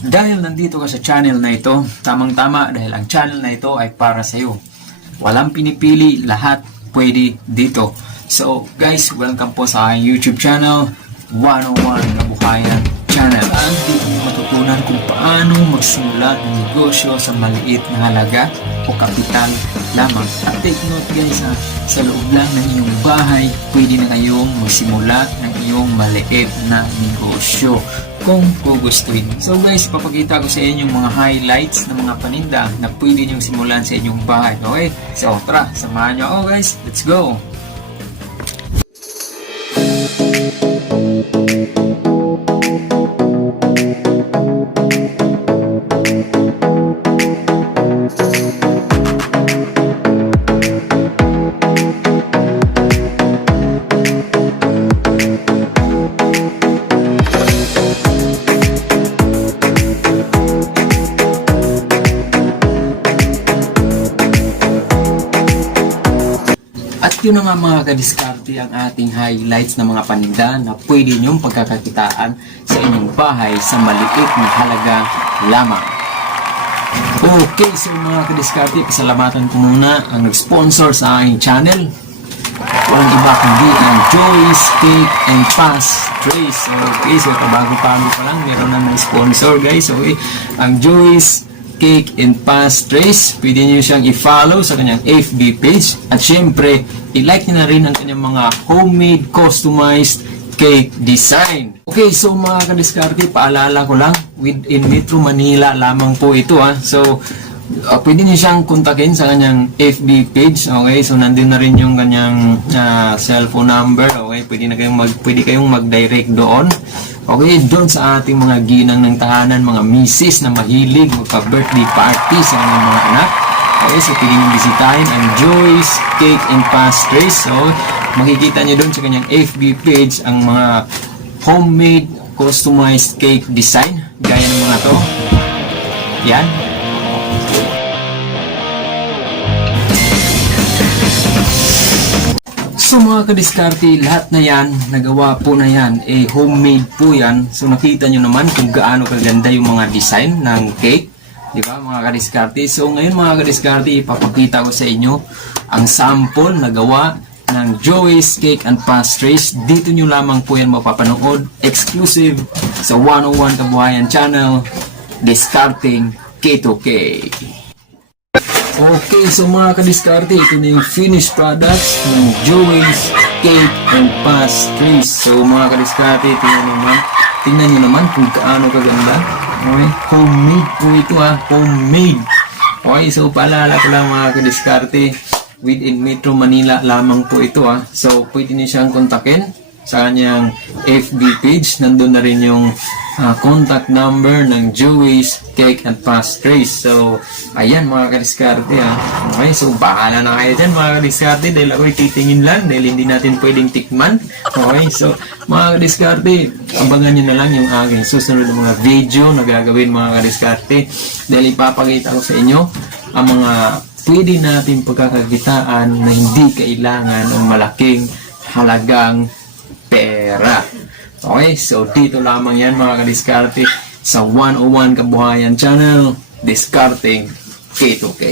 Dahil nandito ka sa channel na ito, tamang-tama dahil ang channel na ito ay para sa iyo. Walang pinipili, lahat pwede dito. So guys, welcome po sa aking YouTube channel, 101 Kabuhayan Channel. At dito mo matutunan kung paano magsimula ng negosyo sa maliit na halaga o kapital lamang. At take note guys, sa loob lang ng iyong bahay, pwede na kayong magsimula ng iyong maliit na negosyo kung gugustuhin. So guys, papakita ko sa inyo yung mga highlights ng mga paninda na pwede niyong simulan sa inyong bahay. Okay? So tara, samahan niyo ako guys. Let's go! At yun na nga mga kadiskarte ang ating highlights ng mga paninda na pwede nyong pagkakakitaan sa inyong bahay sa maliit na halaga lamang. Okay, so mga kadiskarte, pasalamatan ko muna ang nag-sponsor sa aking channel. Walang iba kundi ang Joy's Cake and Pastries. Okay, so kabago-bago pa lang, meron na sponsor guys. Okay, ang Joy's Cake and Pastries, pwede nyo siyang i-follow sa kanyang FB page at syempre i-like nyo na rin ang kanyang mga homemade customized cake design. Okay, so mga kadiskarte, paalala ko lang, within Metro Manila lamang po ito so pwede nyo siyang kontakin sa kanyang FB page. Okay, so nandun na rin yung kanyang cellphone number. Okay, pwede kayong mag-direct doon. Okay, doon sa ating mga ginang ng tahanan, mga misis na mahilig magpa-birthday party sa kanyang mga anak. Okay, so pwede nyo bisitahin ang Joy's Cake and Pastries. So makikita nyo doon sa kanyang FB page ang mga homemade customized cake design gaya ng mga to. Yan. So mga kadiskarte, lahat na yan, nagawa po na yan, homemade po yan. So nakita nyo naman kung gaano kaganda yung mga design ng cake, di ba mga kadiskarte? So ngayon mga kadiskarte, ipapakita ko sa inyo ang sample na gawa ng Joy's Cake and Pastries. Dito nyo lamang po yan mapapanood, exclusive sa 101 Kabuhayan Channel, Discarding K2K. Okay, so mga kadiskarte, ito na yung finished products ng Joy's Cake and Pastries. So mga kadiskarte, tingnan nyo naman kung kaano kaganda. Okay, homemade po ito homemade. Okay, so paalala ko lang mga kadiskarte, within Metro Manila lamang po ito So pwede nyo siyang kontakin sa kanyang FB page. Nandun na rin yung contact number ng Joy's Cake and Pastries. So, ayan mga kadiskarte Okay, so bahala na kayo dyan mga kadiskarte dahil ako'y titingin lang dahil hindi natin pwedeng tikman. Okay, so mga kadiskarte, abangan nyo na lang yung aking susunod na mga video na gagawin mga kadiskarte dahil ipapakita ko sa inyo ang mga pwede natin pagkakakitaan na hindi kailangan ng malaking halagang pera. Okay, so dito lamang yan mga kadiskarte sa 101 Kabuhayan Channel, Discarding K2K.